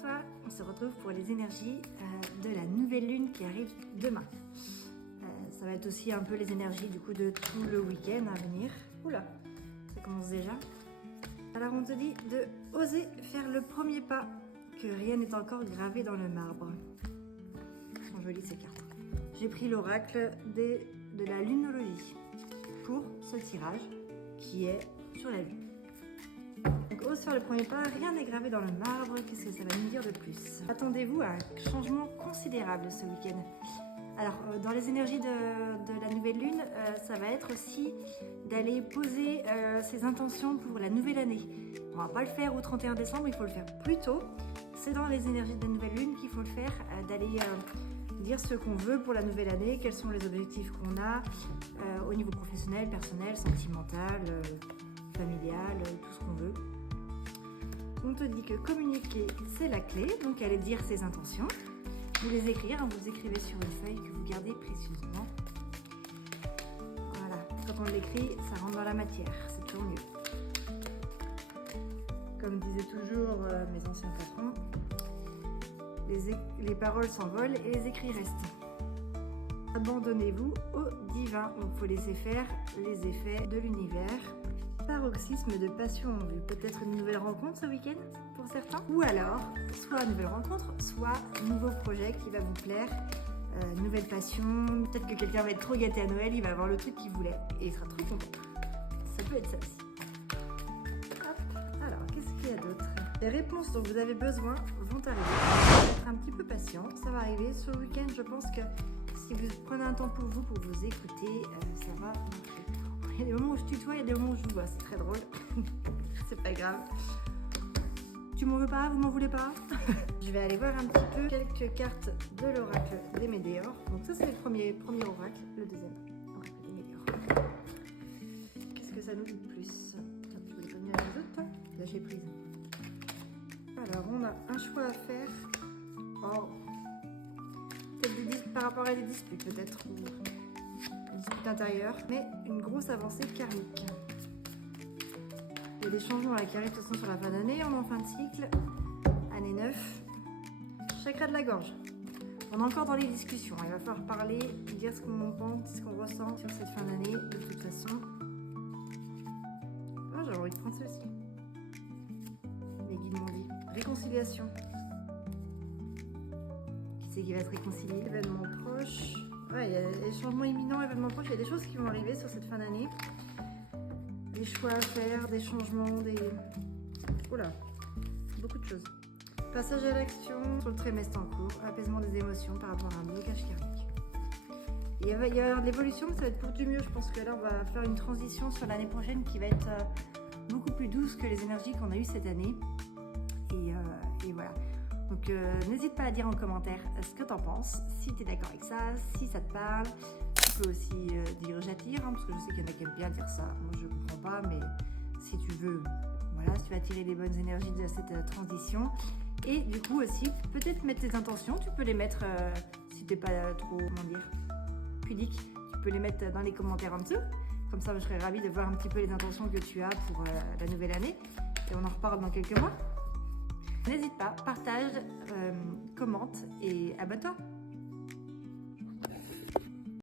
toi, on se retrouve pour les énergies de la nouvelle lune qui arrive demain. Ça va être aussi un peu les énergies du coup de tout le week-end à venir. Oula, ça commence déjà. Alors on te dit de oser faire le premier pas, que rien n'est encore gravé dans le marbre. Elles sont jolies ces cartes. J'ai pris l'oracle de la lunologie pour ce tirage qui est sur la lune. Donc ose faire le premier pas, rien n'est gravé dans le marbre, qu'est-ce que ça va nous dire de plus? Attendez-vous à un changement considérable ce week-end. Alors dans les énergies de la nouvelle lune, ça va être aussi d'aller poser ses intentions pour la nouvelle année. On va pas le faire au 31 décembre, il faut le faire plus tôt. C'est dans les énergies de la nouvelle lune qu'il faut le faire, d'aller dire ce qu'on veut pour la nouvelle année, quels sont les objectifs qu'on a au niveau professionnel, personnel, sentimental, familial, tout ce qu'on veut. On te dit que communiquer, c'est la clé, donc aller dire ses intentions. Vous les écrire, vous écrivez sur une feuille que vous gardez précieusement. Voilà, quand on l'écrit, ça rentre dans la matière, c'est toujours mieux. Comme disaient toujours mes anciens patrons, les paroles s'envolent et les écrits restent. Abandonnez-vous au divin, il faut laisser faire les effets de l'univers. Paroxysme de passion en vue, peut-être une nouvelle rencontre ce week-end pour certains, ou alors soit une nouvelle rencontre, soit un nouveau projet qui va vous plaire, nouvelle passion, peut-être que quelqu'un va être trop gâté à Noël, il va avoir le truc qu'il voulait et il sera trop content. Ça peut être ça aussi. Hop. Alors, qu'est-ce qu'il y a d'autre? Les réponses dont vous avez besoin vont arriver. Vous allez être un petit peu patient, ça va arriver. Ce week-end, je pense que si vous prenez un temps pour vous écouter, ça va marcher. Il y a des moments où je tutoie, il y a des moments où je vous vois, c'est très drôle. C'est pas grave. Tu m'en veux pas? Vous m'en voulez pas? Je vais aller voir un petit peu quelques cartes de l'oracle des Médéors. Donc ça c'est le premier oracle, le deuxième oracle des Médéors. Qu'est-ce que ça nous dit de plus? Je voulais pas venir à les autres, lâcher prise. Alors on a un choix à faire. Oh. Peut-être par rapport à des disputes peut-être. Dispute intérieure, mais une grosse avancée karmique. Il y a des changements qui arrivent de toute façon sur la fin d'année, on est en fin de cycle, année 9, chakra de la gorge. On est encore dans les discussions, il va falloir parler, dire ce qu'on pense, ce qu'on ressent sur cette fin d'année, de toute façon. Oh, j'avais envie de prendre celle-ci. Les guides m'ont dit. Réconciliation. Qui c'est qui va se réconcilier? Événement proche. Ouais, il y a des changements imminents, événements proches, il y a des choses qui vont arriver sur cette fin d'année. Des choix à faire, des changements, des... Oula, beaucoup de choses. Passage à l'action sur le trimestre en cours, apaisement des émotions par rapport à un blocage karmique. Il va y avoir de l'évolution, mais ça va être pour du mieux. Je pense que là, on va faire une transition sur l'année prochaine qui va être beaucoup plus douce que les énergies qu'on a eues cette année. Et voilà. Donc n'hésite pas à dire en commentaire ce que tu en penses, si tu es d'accord avec ça, si ça te parle. Tu peux aussi dire j'attire, parce que je sais qu'il y en a qui aiment bien dire ça. Moi je ne comprends pas, mais si tu veux, voilà, si tu veux attirer les bonnes énergies de cette transition. Et du coup aussi, peut-être mettre tes intentions, tu peux les mettre, si tu n'es pas trop, comment dire, pudique, tu peux les mettre dans les commentaires en dessous. Comme ça je serais ravie de voir un petit peu les intentions que tu as pour la nouvelle année. Et on en reparle dans quelques mois. N'hésite pas, partage, commente et abonne-toi.